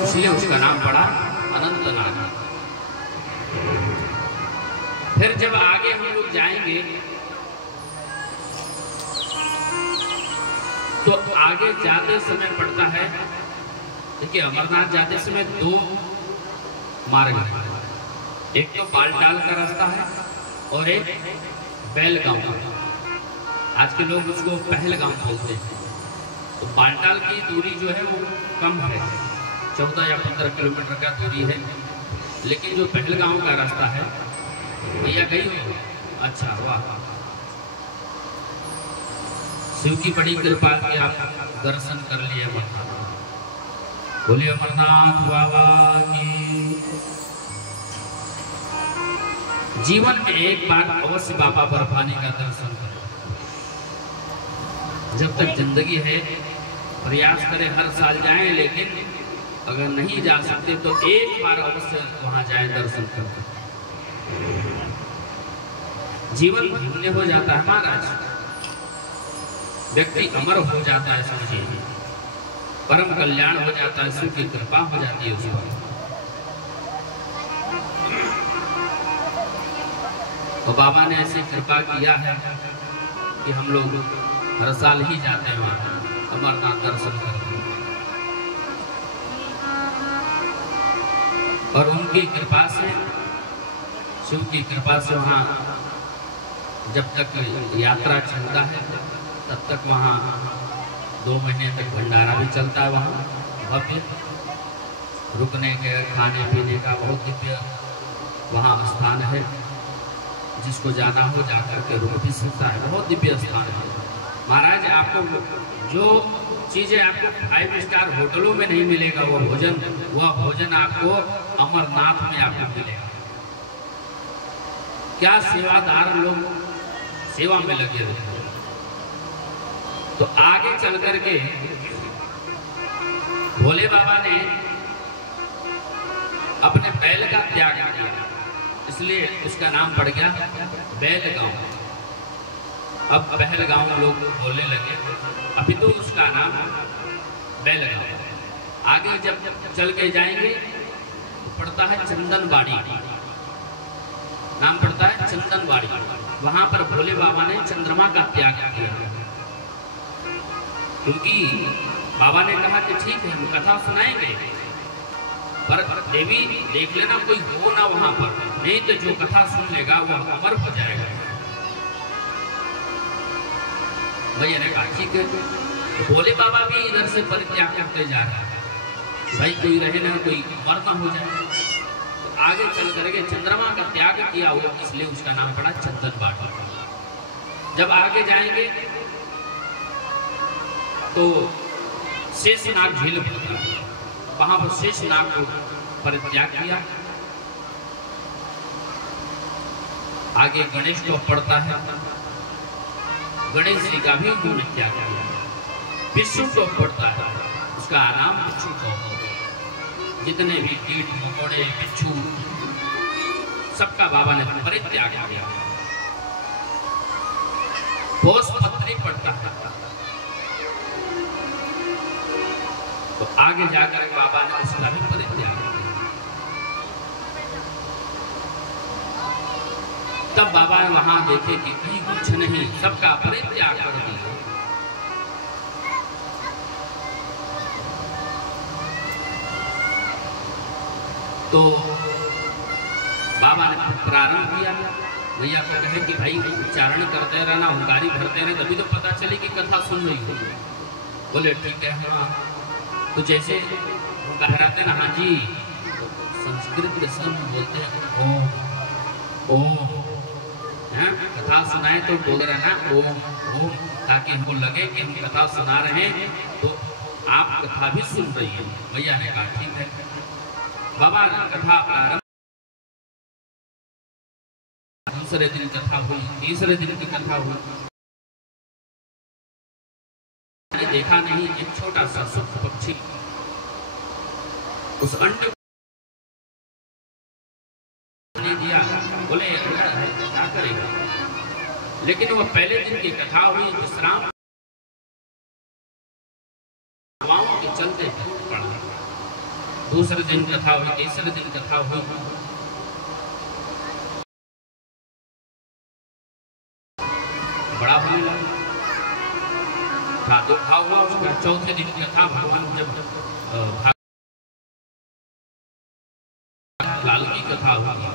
इसलिए उसका नाम पड़ा अनंतनाग। फिर जब आगे हम लोग जाएंगे तो आगे जाते समय पड़ता है, देखिए अमरनाथ जाते समय दो मार्ग है, एक तो बालटाल का रास्ता है और एक बैलगांव का। आज के लोग उसको पहलगांव बोलते हैं। तो बालटाल की दूरी जो है वो कम है, 14 या 15 किलोमीटर का दूरी है, लेकिन जो पहलगांव का रास्ता है, भैया गई हो? अच्छा, वाह, शिव की बड़ी कृपा की आप दर्शन कर लिए अमरनाथ। बोलिए अमरनाथ बाबा की। जीवन में एक बार अवश्य बाबा बर्फानी का दर्शन करें। जब तक जिंदगी है प्रयास करें, हर साल जाएं, लेकिन अगर नहीं जा सकते तो एक बार अवश्य वहां जाएं, दर्शन करें। जीवन धन्य हो जाता है महाराज, व्यक्ति अमर हो जाता है, समझिए परम कल्याण हो जाता है, शिव की कृपा हो जाती है उस पर। तो बाबा ने ऐसी कृपा किया है कि हम लोग हर साल ही जाते हैं वहां अमरनाथ दर्शन करते हैं। और उनकी कृपा से, शिव की कृपा से वहां जब तक यात्रा चलता है तब तक वहाँ 2 महीने तक भंडारा भी चलता है। वहाँ भव्य रुकने के, खाने पीने का बहुत दिव्य वहाँ स्थान है। जिसको जाना हो जाकर के रुक भी सकता है, बहुत दिव्य स्थान है महाराज। आपको जो चीज़ें आपको 5 स्टार होटलों में नहीं मिलेगा, वह भोजन आपको अमरनाथ में आपको मिलेगा। क्या सेवादार लोग सेवा में लगे रहते हैं। तो आगे चल करके भोले बाबा ने अपने बैल का त्याग किया, इसलिए उसका नाम पड़ गया बैलगांव। अब पहलगांव लोग बोलने लगे, अभी तो उसका नाम बैलगांव। आगे जब चल के जाएंगे तो पड़ता है चंदनबाड़ी, नाम पड़ता है चंदनबाड़ी। वहां पर भोले बाबा ने चंद्रमा का त्याग किया, क्योंकि बाबा ने कहा कि ठीक है हम कथा सुनाएंगे, पर देवी देख लेना कोई हो ना वहां पर, नहीं तो जो कथा सुन लेगा वह अमर हो जाएगा। भैया ने कहा ठीक है। तो भोले बाबा भी इधर से परित्याग करते जा रहे हैं, भाई कोई रहे ना, कोई अमर ना हो जाए। तो आगे चल करके चंद्रमा का त्याग किया हुआ, इसलिए उसका नाम पड़ा चंदनबाड़ी। जब आगे जाएंगे तो शेषनाग झील पड़ता है, वहां पर शेषनाग को परित्याग किया। आगे गणेश को पड़ता है, गणेश जी का भी उन्होंने त्याग किया। विष्णु को पड़ता है, उसका नाम बिच्छू को। जितने भी कीट मकोड़े बिच्छू सबका बाबा ने परित्याग किया। भोजपत्री पड़ता है, तो आगे जाकर बाबा ने उसका भी परित्याग किया। तब बाबा ने वहां देखे कि कहीं कुछ नहीं, सबका परित्याग कर दिया। तो बाबा ने प्रारंभ किया, भैया को कहे कि भाई उच्चारण करते रहना, हुंकारी भरते रहना, तभी तो पता चले कि कथा सुन रही हो। बोले ठीक है। हाँ, तो जैसे वो कहराते ना, हाँ जी, संस्कृत के सब बोलते हैं ओम ओम, कथा सुनाए तो बोल रहे ना ओम ओम, ताकि हमको लगे कि हम कथा सुना रहे हैं तो आप कथा भी सुन रही है। भैया ने कहा ठीक है। बाबा ने कथा प्रारंभ, दूसरे दिन कथा हुई, तीसरे दिन की कथा हुई। देखा नहीं, एक छोटा सा सुख पक्षी उस अंडे ने दिया, बोले क्या करेगा। लेकिन वो पहले दिन की कथा हुई, विश्राम हवाओं के चलते टूट पड़ा। दूसरे दिन कथा हुई, तीसरे दिन कथा हुई। बड़ा होने लगा, प्रादुर्भाव हुआ उसका। चौथे दिन कथा भगवान जब लाल की कथा होती है,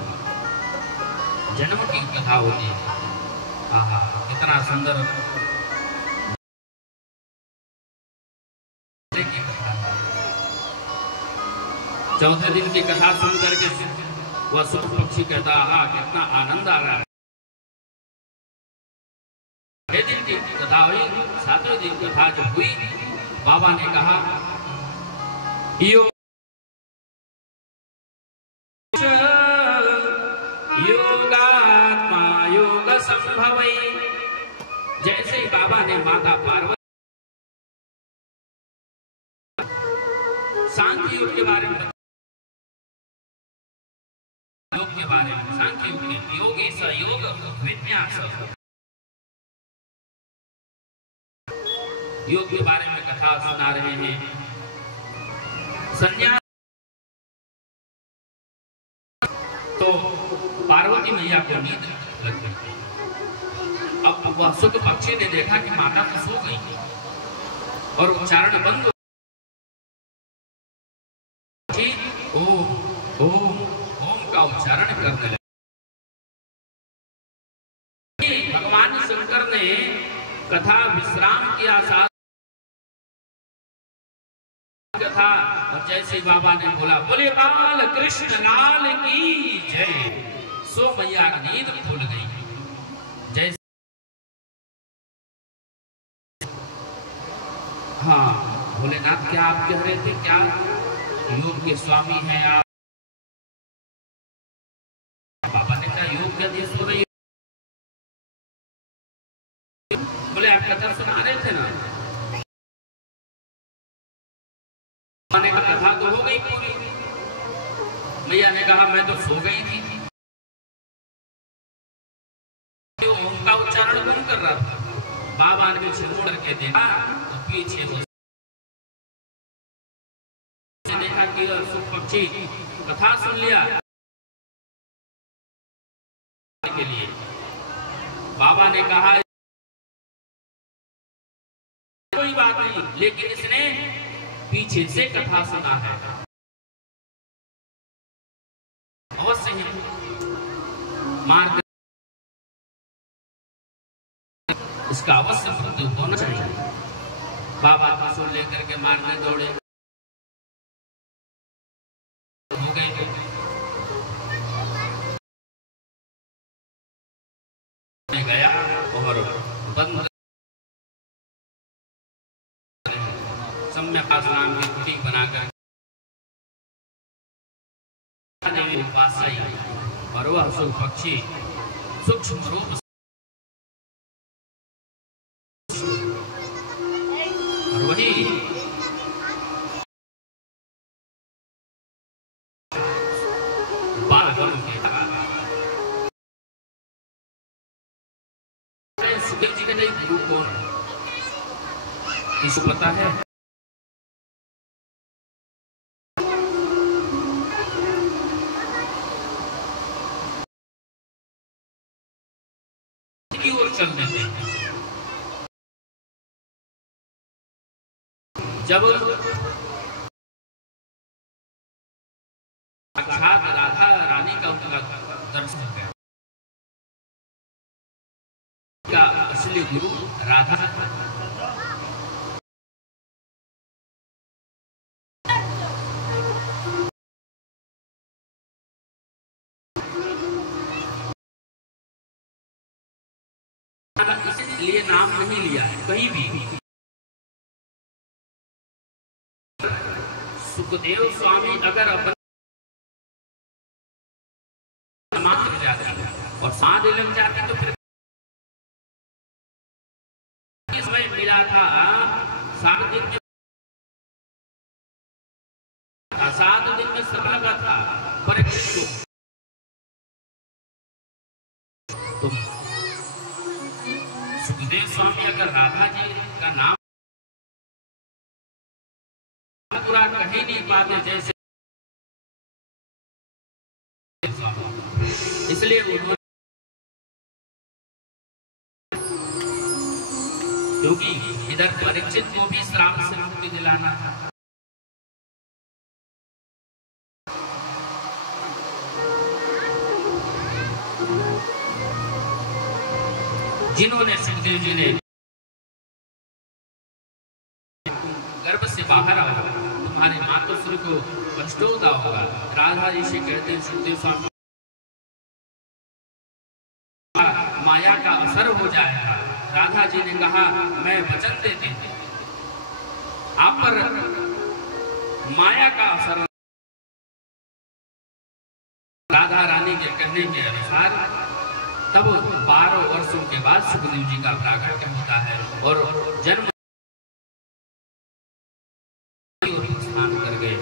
जन्म की कथा होती है, आहा कितना सुंदर की कथा। चौथे दिन की कथा सुन करके वह शुभ पक्षी कहता, आहा कितना आनंद आ रहा है। छठे दिन की कथा हुई, सातवें दिन कथा जब हुई, बाबा ने कहा योगात्मा योग संभवई। जैसे ही बाबा ने माता पार्वती सांख्य योग के बारे में, योग के बारे में, सांख्य योग के योगी स योग विन्यास, योग के बारे में कथा सुना रहे हैं। संन्यास तो पार्वती मैया को नींद लग गई। अब वह शुभ पक्षी ने देखा कि माता तो सो गई और उच्चारण बंद। ओम ओम ओम का उच्चारण करने लगे। भगवान शंकर ने कथा विश्राम किया, साथ कथा, और जैसे बाबा ने बोला बोले बाल कृष्ण लाल की जय, सो मैया नींद भूल गई। जैसे हाँ भोलेनाथ, क्या आप कह रहे थे, क्या योग के स्वामी हैं आप? बाबा ने कहा योग का देश हो रही। बोले आप कथा सुना रहे थे ना? कथा तो हो गई पूरी। मैया ने कहा मैं तो सो गई थी। ओम का उच्चारण कौन कर रहा था? बाबा ने पीछे मुड़ करके देखा तो पीछे देखा कि शुभ पक्षी कथा सुन लिया के लिए। बाबा ने कहा कोई बात नहीं, लेकिन इसने पीछे से कथा सुना है, अवश्य ही मार्ग इसका अवश्य मृत्यु होना चाहिए। बाबा त्रिशूल लेकर के मारने दौड़े, हो गई गया और बंद सम्यक आसनाम की कुटी बनाकर उपासई, और वह शुभ पक्षी सूक्ष्म रूप और वही सुखदेव जी के गुरु कौन किसको पता है? की ओर चलने दें। जब साक्षात राधा रानी का उनका दर्शन हो गया, का असली गुरु राधा इसलिए नाम नहीं लिया है कहीं भी। सुखदेव स्वामी अगर अपने समाधि जाते और समाधि लग जाते तो फिर समय मिला था 7 दिन में, 7 दिन में सब लगा था परीक्षित। तो सुखदेव स्वामी अगर राधा जी का नाम पूरा कहीं नहीं पाते, जैसे इसलिए उन्होंने, क्योंकि इधर परीक्षित को भी श्राप से मुक्ति दिलाना था। जिन्होंने सुखदेव जी ने गर्भ से बाहर आओ, तुम्हारे मातोश्री को कष्ट होता होगा। राधा जी से कहते हैं सुखदेव स्वामी माया का असर हो जाएगा। राधा जी ने कहा मैं वचन देती हूँ आप पर माया का असर। राधा रानी के कहने के अनुसार तब 12 वर्षों के बाद सुखदेव जी का प्राकट्य होता है और जन्म स्नान कर गए।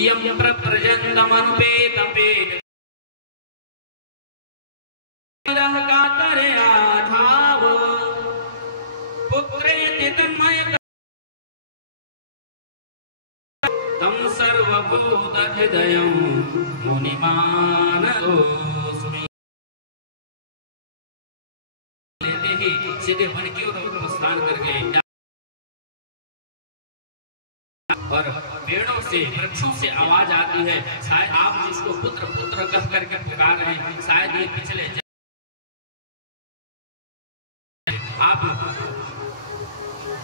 यम प्रप्रजन्तमनुपेतं वेद कातरे आधाव पुत्रेति तन्मय तं सर्वभूत हृदयं मुनिमानतोऽस्मि। लेते ही सीधे वन की ओर प्रस्थान कर गए और पेड़ों से वृक्षों से आवाज आती है, शायद आप जिसको पुत्र पुत्र कह करके पुकार रहे हैं, शायद ये पिछले आप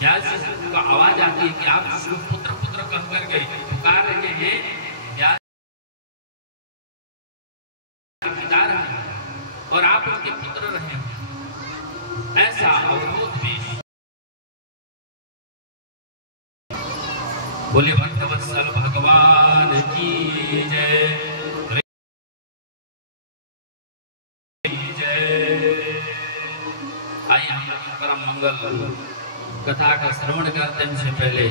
व्यास का आवाज आती है कि आप जिसको पुत्र पुत्र कह करके पुकार रहे हैं, व्यास पिता रहे और आप उनके पुत्र रहे। ऐसा अवरोध भी बोले भक्तवत्सल भगवान की जय जय। आइए हम लोग परम मंगल कथा का श्रवण करते हैं। से पहले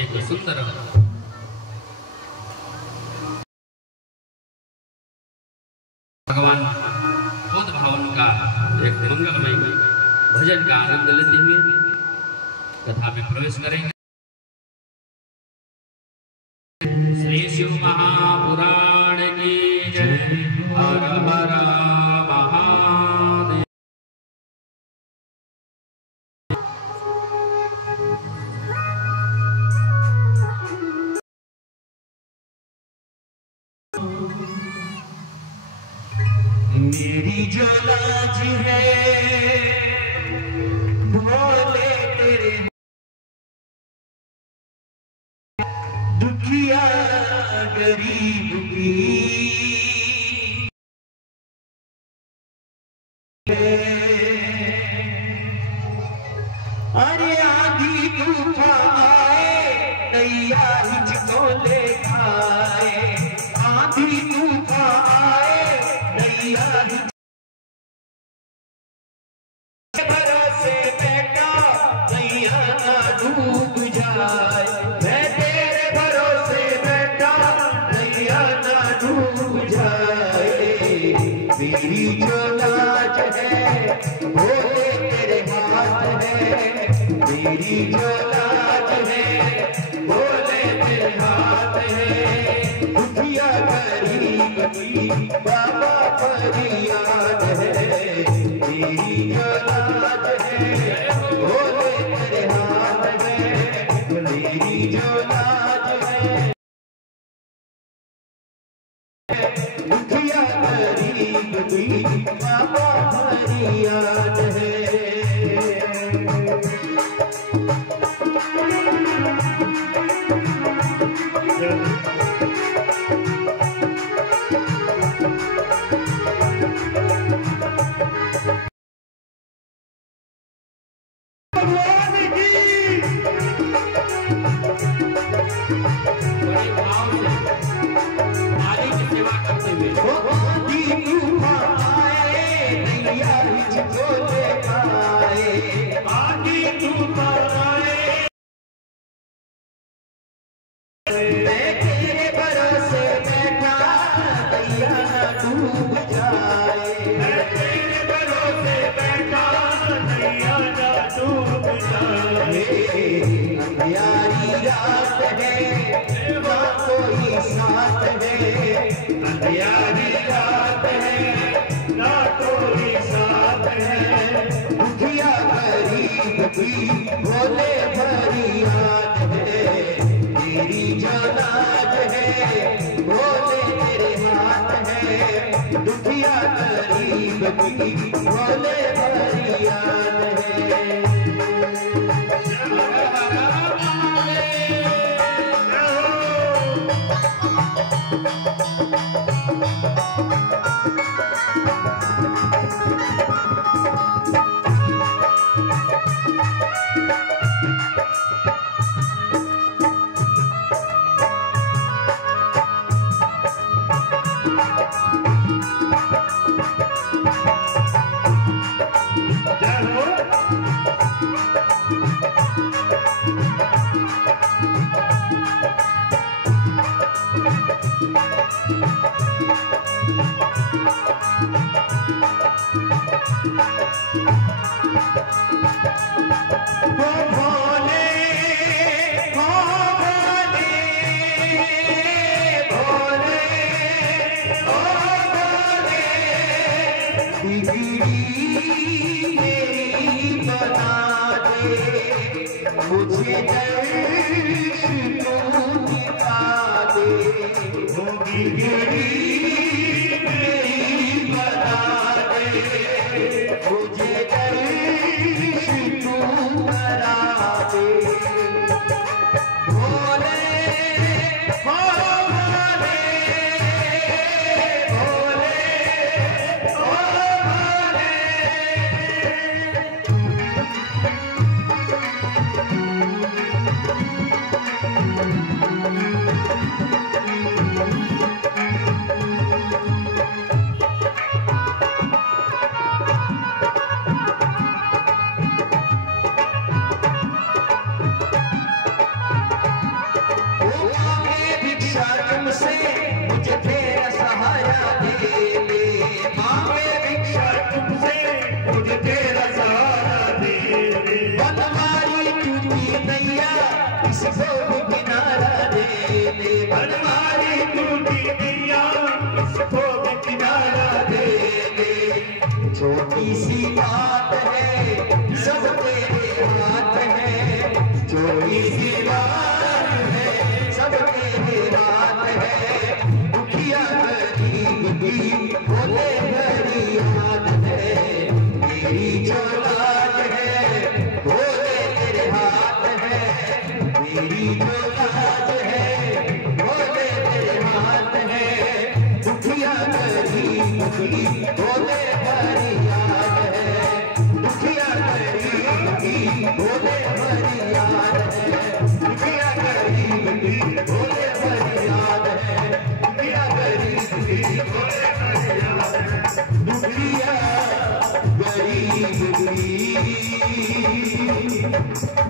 एक सुंदर भगवान बुद्ध भवन का एक मंगलमय भजन का आनंद लेते हुए कथा में प्रवेश करेंगे। श्री शिव महापुराण की जय। हर हर महादेव। मेरी जो लाज है भोले तेरे दुखिया गरीब की अरे आंधी तूफान आए नैया हिचको ले खाए। आंधी तूफान आए नैया भरोसे बैठा नैया ना डूब जाए। मैं तेरे भरोसे बैठा नैया ना डूब जाए। मेरी जो लाज है भोले तेरे हाथ है। मेरी जो लाज है भोले तेरे हाथ है। दुखिया गरीब की बाबा फरियाद है। मेरी जो लाज है भोले तेरे हाथ है। मेरी जो लाज है दुखिया गरीब की बाबा फरियाद है। अंधियारी रात है ना कोई साथ है। अंधियारी रात है ना की भोले भरी याद है, तेरी जो लाज है भोले तेरे हाथ है, दुखिया गरीब की भोले भरी याद है। मुझे दर्श तू दिखा दे, होगी मेरी बता दे, मुझे दर्श तू करा दे। भोले भोले भोले तुमसे मुझे तेरा सहारा दे दे, मांगे भिक्षा तुमसे मुझे तेरा सहारा दे दे। बनवारी टूटी नैया इसको भी किनारा दे दे, बनवारी टूटी नैया इसको भी किनारा दे दे। छोटी सी बात है सब तेरे हाथ है, छोटी सी बात है सब तेरे हाथ है, दुखिया गरीब की भोले भरी याद है, तेरी जो लाज है भोले तेरे हाथ है, तेरी जो लाज है भोले तेरे हाथ है, दुखिया गरीब की भोले भरी याद है, दुखिया गरीब की भोले भरी याद है, दुखिया गरीब की भोले भरी याद है, दुखिया गरीब की भोले भरी याद है, दुखिया गरीब की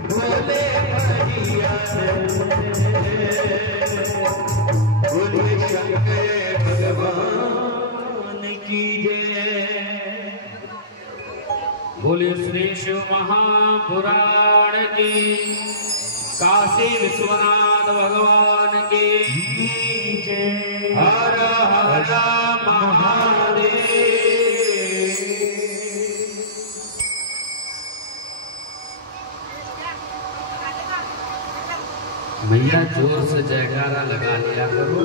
भोले भरी याद है। बोलिए शंकर भगवान की जय, बोलिए श्री शिव महापुराण की, काशी विश्वनाथ भगवान की जय। हर हर महादेव। मैया जोर से जयकारा लगा लिया करो।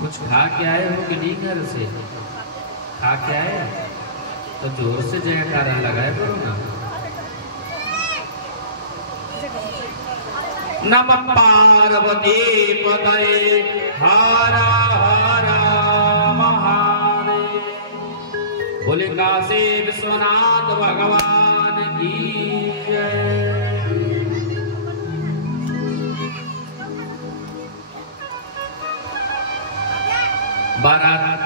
कुछ खा के आए हो कि नहीं घर से? खा के आए तो जोर से जयकारा लगाए करो ना। नमः पार्वती पतये हर हर महादेव। बोले काशी विश्वनाथ भगवान की जय। बारात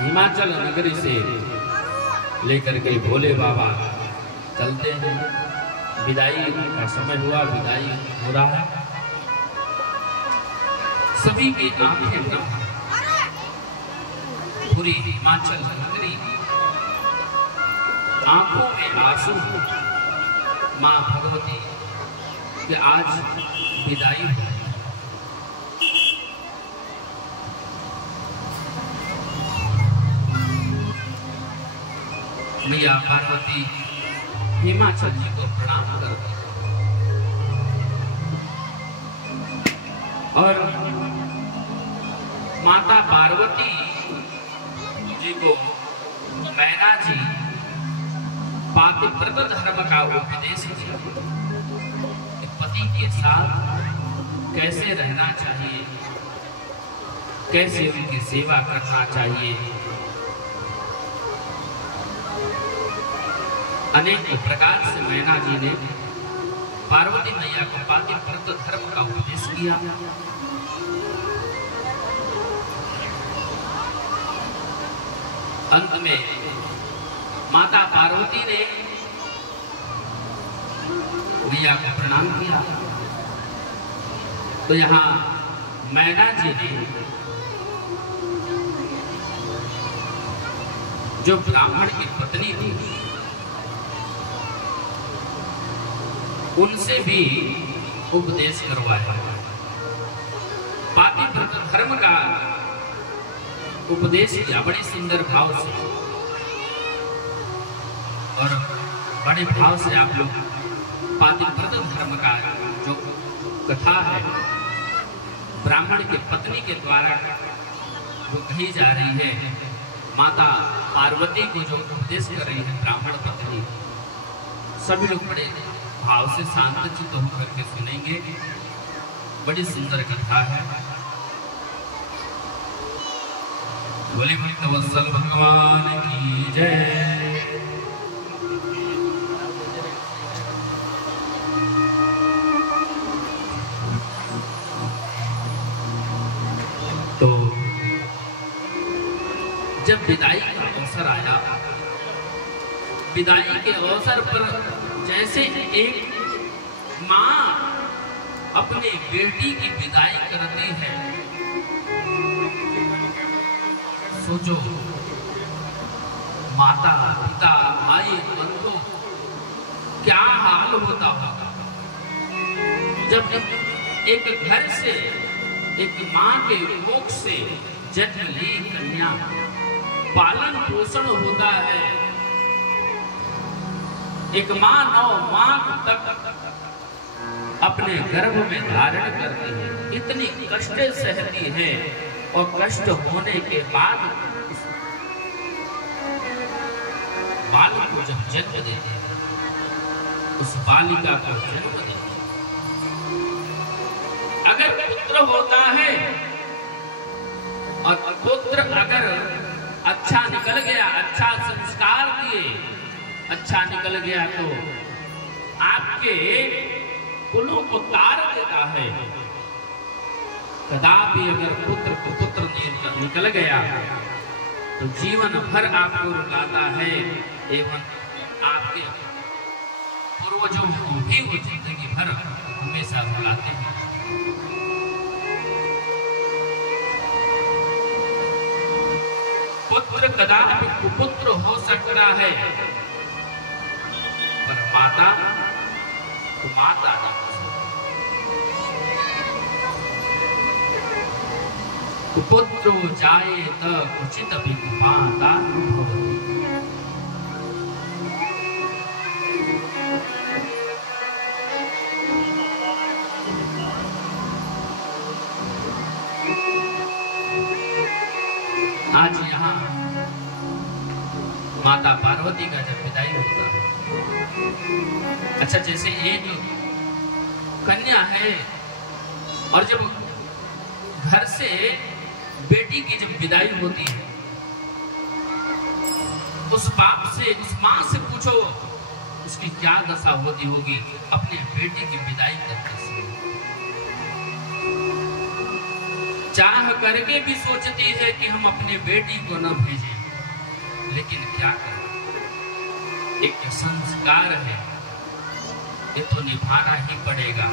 हिमाचल नगरी से लेकर के भोले बाबा चलते हैं। विदाई का समय हुआ, विदाई हो रहा है। सभी की आंखें नम, पूरी हिमाचल नगरी आंखों में आंसू। मां भगवती कि आज विदाई हो। मैया पार्वती हिमाचल जी को प्रणाम करते हैं और माता पार्वती जी को मैना जी पातिव्रत धर्म का उपदेश किया। पति के साथ कैसे रहना चाहिए, कैसे उनकी सेवा करना चाहिए, अनेक प्रकार से मैना जी ने पार्वती मैया को पातिव्रत धर्म का उपदेश किया। अंत में माता पार्वती ने मैया को प्रणाम किया तो यहाँ मैना जी ने जो ब्राह्मण की पत्नी थी उनसे भी उपदेश करवाया। पातिव्रत धर्म का उपदेश किया बड़े सुंदर भाव से और बड़े भाव से आप लोग पातिव्रत धर्म का जो कथा है ब्राह्मण की पत्नी के द्वारा जो कही जा रही है, माता पार्वती को जो उपदेश कर रही है ब्राह्मण पत्नी, सभी लोग बड़े भाव से शांत चित्त होकर के सुनेंगे। बड़ी सुंदर कथा है। बोले भक्तवत्सल भगवान की जय। तो जब विदाई का अवसर आया, विदाई के अवसर पर जैसे एक माँ अपने बेटी की विदाई करती है, सोचो माता पिता भाई बंधु क्या हाल होता होगा जब एक घर से एक माँ के कोख से जन्म ली कन्या पालन पोषण होता है। एक माँ 9 माह तक अपने गर्भ में धारण करती है, इतनी कष्ट सहती है और कष्ट होने के बाद बालक को जब जन्म देती है, उस बालिका को जन्म देती है। अगर पुत्र होता है और पुत्र अगर अच्छा निकल गया, अच्छा संस्कार दिए, अच्छा निकल गया तो आपके कुलों को तार देता है। कदापि अगर पुत्र को पुत्र निकल गया तो जीवन भर आपको रुलाता है एवं आपके पूर्वजों को भी वो जिंदगी भर हमेशा रुलाते हैं। पुत्र कदापि कुपुत्र हो सकता है पर माता तो माता नहीं हो सकती। कुपुत्रो जायेत क्वचित् अपि कुमाता न भवति। आज यहाँ माता पार्वती का जब विदाई होता है, अच्छा जैसे एक कन्या है और जब घर से बेटी की जब विदाई होती है, उस बाप से उस माँ से पूछो उसकी क्या दशा होती होगी अपने बेटी की विदाई करते समय। चाह करके भी सोचती है कि हम अपने बेटी को न भेजें, लेकिन क्या करें, एक संस्कार है, ये तो निभाना ही पड़ेगा।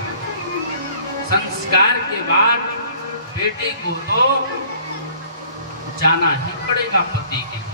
संस्कार के बाद बेटी को तो जाना ही पड़ेगा पति के घर।